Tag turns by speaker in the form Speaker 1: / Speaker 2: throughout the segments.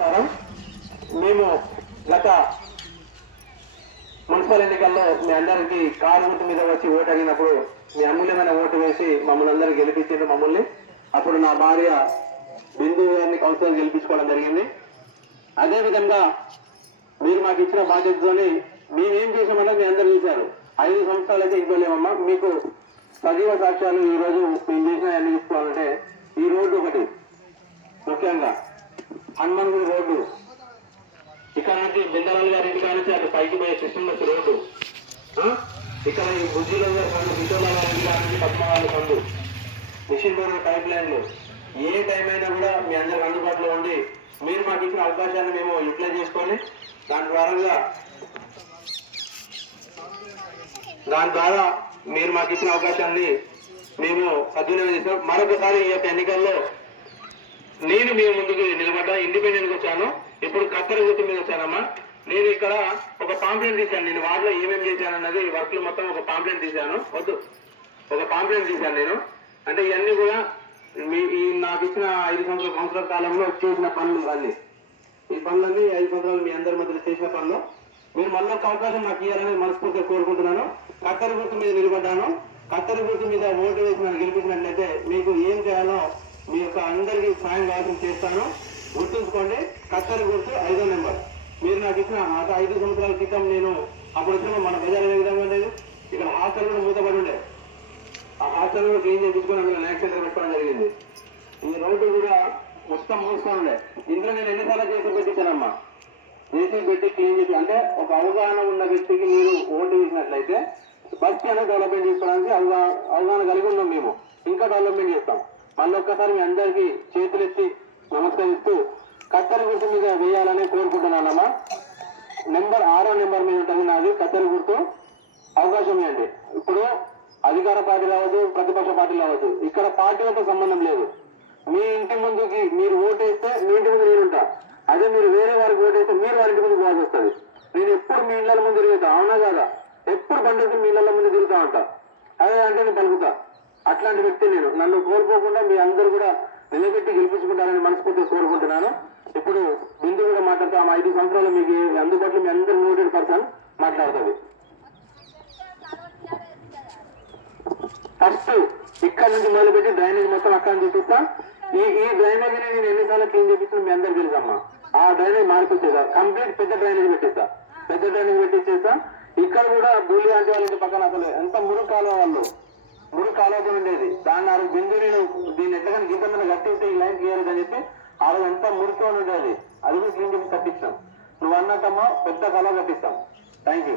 Speaker 1: నమస్కారం. మేము గత మున్సిపల్ ఎన్నికల్లో మీ అందరికీ కారు గుర్తు మీద వచ్చి ఓటు అడిగినప్పుడు మీ అమూల్యమైన ఓటు వేసి మమ్మల్ని అందరూ గెలిపించారు మమ్మల్ని. అప్పుడు నా భార్య బిందు గారిని కౌన్సిలర్ గెలిపించుకోవడం జరిగింది. అదేవిధంగా మీరు మాకు ఇచ్చిన బాధ్యతతోని మేమేం చేసామన్నా మీ అందరూ చూశారు. ఐదు సంవత్సరాలు అయితే ఇంట్లో మీకు సజీవ సాక్ష్యాలు ఈరోజు మేము చేసిన అన్ని తీసుకోవాలంటే ఈ రోడ్డు ఒకటి ముఖ్యంగా హనుమాన్ రోడ్డు. ఇక్కడ నుంచి బిందలాల్ గారి ఇంటి నుంచి అటు పైకి పోయే కృష్ణమూర్తి రోడ్డు. ఇక్కడ ఈ బుజ్జిలో గారి పండు గారి ఇంటి నుంచి పద్మవాళ్ళ పండు మిషన్ రోడ్ పైప్ లైన్లు. ఏ టైం అయినా కూడా మీ అందరికి అందుబాటులో ఉండి మీరు మాకు ఇచ్చిన అవకాశాన్ని మేము యూటిలైజ్ చేసుకొని దాని ద్వారా దాని ద్వారా మీరు మాకు ఇచ్చిన అవకాశాన్ని మేము సద్వినియోగం చేస్తాం మరొకసారి ఈ యొక్క ఎన్నికల్లో నేను మీ ముందుకు నిలబడ్డా ఇండిపెండెంట్ వచ్చాను. ఇప్పుడు కత్తెర గుర్తు మీద వచ్చానమ్మా. నేను ఇక్కడ ఒక పాంప్లెంట్ తీశాను. నేను వార్డులో ఏమేమి చేశాను అన్నది వర్క్లు మొత్తం ఒక పాంప్లెంట్ తీశాను. వద్దు. ఒక పాంప్లెంట్ తీశాను నేను. అంటే ఇవన్నీ కూడా మీ ఈ నాకు ఇచ్చిన ఐదు సంవత్సరాల సంవత్సరాల కాలంలో చేసిన పనులు అన్నీ ఈ పనులన్నీ ఐదు సంవత్సరాలు మీ అందరి మధ్య చేసిన పనులు. మీరు మళ్ళీ ఒక అవకాశం నాకు ఇవ్వాలని మనస్ఫూర్తిగా కోరుకుంటున్నాను. కత్తెర గుర్తు మీద నిలబడ్డాను. కత్తెర గుర్తు మీద ఓటు వేసి నన్ను గెలిపించినట్లయితే మీకు ఏం చేయాలో మీ యొక్క అందరికీ సాయం కావాల్సి చేస్తాను. గుర్తుంచుకోండి కత్తెర గుర్తు ఐదో నెంబర్. మీరు నాకు ఇచ్చిన ఒక ఐదు సంవత్సరాల క్రితం నేను అప్పుడు వచ్చిన మన ప్రజలు ఏ విధంగా ఉండేది? ఇక్కడ హాస్టల్ కూడా మూతపడి ఉండే. ఆ హాస్టల్ కూడా క్లీన్ చేయించుకొని అందులో ల్యాక్ సెంటర్ పెట్టుకోవడం జరిగింది. ఈ రోడ్డు కూడా మొత్తం మూసుకొని ఉండే. ఇందులో నేను ఎన్నిసార్లు చేసి పెట్టించానమ్మా. చేసి పెట్టి క్లీన్ చేసి అంటే ఒక అవగాహన ఉన్న వ్యక్తికి మీరు ఓటు వేసినట్లయితే బస్సు అనేది డెవలప్మెంట్ చేసుకోవడానికి అవగాహన అవగాహన కలిగి ఉన్నాం మేము. ఇంకా డెవలప్మెంట్ చేస్తాం. మళ్ళీ ఒక్కసారి మీ అందరికీ చేతులెత్తి నమస్కరిస్తూ కత్తెర గుర్తు మీద వేయాలని కోరుకుంటున్నానమ్మా. నెంబర్ ఆరో నెంబర్ మీద ఉంటుంది నాది కత్తెర గుర్తు. అవకాశం ఇవ్వండి. ఇప్పుడు అధికార పార్టీ రావద్దు ప్రతిపక్ష పార్టీ రావద్దు. ఇక్కడ పార్టీలతో సంబంధం లేదు. మీ ఇంటి ముందుకి మీరు ఓటేస్తే మీ ఇంటి ముందు నేనుంటా అదే మీరు వేరే వారికి ఓటేస్తే మీరు వారి ఇంటి ముందు పోవాల్సి వస్తుంది. నేను ఎప్పుడు మీ ఇళ్ళ ముందు తిరుగుతా అవునా కదా? ఎప్పుడు బండి మీ ఇళ్ళ ముందు తిరుగుతా ఉంటా. అదే అంటే నేను పలుకుతా. అట్లాంటి వ్యక్తి నేను. నన్ను కోల్పోకుండా మీ అందరూ కూడా నిలబెట్టి గెలిపించుకుంటారని మనస్ఫూర్తిగా కోరుకుంటున్నాను. ఇప్పుడు బిందు కూడా మాట్లాడుతూ. మా ఐదు సంవత్సరాలు మీకు అందుబాటులో మీ అందరు నోటెడ్ పర్సన్ మాట్లాడుతుంది ఫస్ట్ ఇక్కడ నుంచి మొదలుపెట్టి డ్రైనేజ్ మొత్తం అక్కడ నుంచి చూపిస్తా. ఈ ఈ డ్రైనేజ్ నేను ఎన్నిసార్లు క్లీన్ చేపిస్తున్నా మీ అందరు తెలుసమ్మా. ఆ డ్రైనేజ్ మార్పిచ్చేసా. కంప్లీట్ పెద్ద డ్రైనేజ్ పెట్టేస్తా పెద్ద డ్రైనేజ్ పెట్టించేస్తా ఇక్కడ కూడా బూలి అంటే వాళ్ళ పక్కన అసలు ఎంత మురుగు కాలువ వాళ్ళు. కాలువ ఉండేది. దాన్ని ఆ రోజు బిందు నేను దీన్ని ఎట్లా గీత మీద కట్టేస్తే ఈ లైన్ క్లియర్ అని చెప్పి ఆ రోజు ఎంత మురికిగా ఉండేది. అది కూడా క్లీన్ చేసి కట్టించాం. నువ్వు అన్నట్టమ్మా పెద్ద కాలువ కట్టిస్తాం. థ్యాంక్ యూ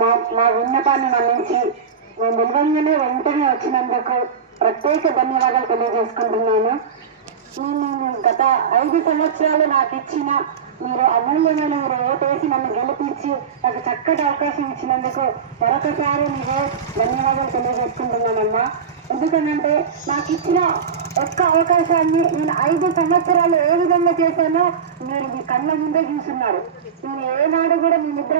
Speaker 2: మా మా విన్నపాన్ని మన్నించి మేము నిల్వంగానే వెంటనే వచ్చినందుకు ప్రత్యేక ధన్యవాదాలు తెలియజేసుకుంటున్నాను. నేను గత ఐదు సంవత్సరాలు నాకు ఇచ్చిన మీరు అమూల్యమైన మీరు ఓటేసి నన్ను గెలిపించి నాకు చక్కటి అవకాశం ఇచ్చినందుకు మరొకసారి మీకు ధన్యవాదాలు తెలియజేసుకుంటున్నానమ్మా. ఎందుకనంటే నాకు ఇచ్చిన ఒక్క అవకాశాన్ని నేను ఐదు సంవత్సరాలు ఏ విధంగా చేశానో మీరు మీ కళ్ళ ముందే చూస్తున్నారు. నేను ఏనాడు కూడా మీ నిద్ర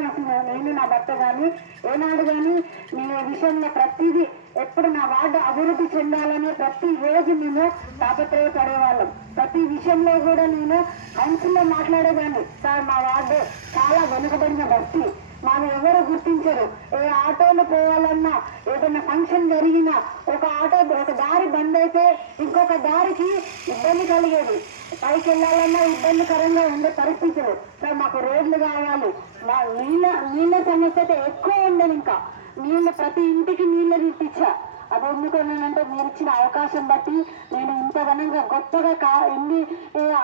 Speaker 2: నేను నా భర్త కానీ ఏనాడు కానీ నేను విషయంలో ప్రతిదీ ఎప్పుడు నా వార్డు అభివృద్ధి చెందాలని ప్రతి రోజు నేను తాపత్రయపడేవాళ్ళం. ప్రతి విషయంలో కూడా నేను కౌన్సిల్లో మాట్లాడేదాన్ని. సార్ మా వార్డు చాలా వెనుకబడిన బస్తీ మనం ఎవరు గుర్తించరు. ఏ ఆటోలు పోవాలన్నా ఏదైనా ఫంక్షన్ జరిగినా ఒక ఆటో ఒక దారి బంద్ అయితే ఇంకొక దారికి ఇబ్బంది కలిగేది. పైకి వెళ్ళాలన్నా ఇబ్బందికరంగా ఉండే పరిస్థితులు. సార్ మాకు రోడ్లు కావాలి. మా నీళ్ళ నీళ్ళ సమస్య అయితే ఎక్కువ ఉండదు ఇంకా. నీళ్ళు ప్రతి ఇంటికి నీళ్ళు తీపిచ్చా అది ఎందుకనంటే మీరు ఇచ్చిన అవకాశం బట్టి నేను ఇంత ఘనంగా గొప్పగా కా ఎన్ని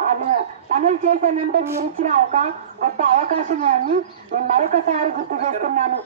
Speaker 2: అది పనులు చేశానంటే మీరు ఇచ్చిన ఒక గొప్ప అవకాశం అని నేను మరొకసారి గుర్తు చేస్తున్నాను.